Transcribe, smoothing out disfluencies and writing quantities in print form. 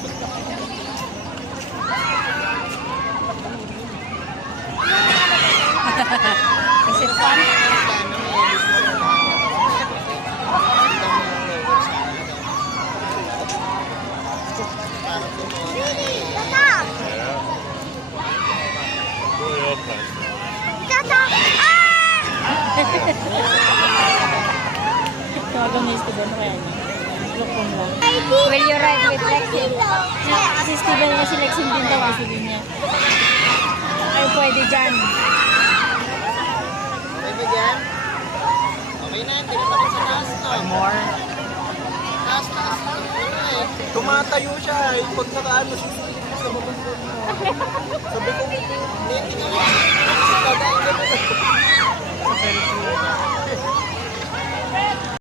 Is it fun? Kagamis ko doon kaya niya. Lukong lang. Will you ride with Lexin? Si Steven kasi Lexin din daw kasi din niya. Ay, pwede dyan. Pwede dyan? Okay na, hindi na tayo sa taas to. More? Taas lang. Tumatayo siya. Pag nakaano siya sa babang mo. Sabi ko, hindi ka mo. Dadaan ka mo.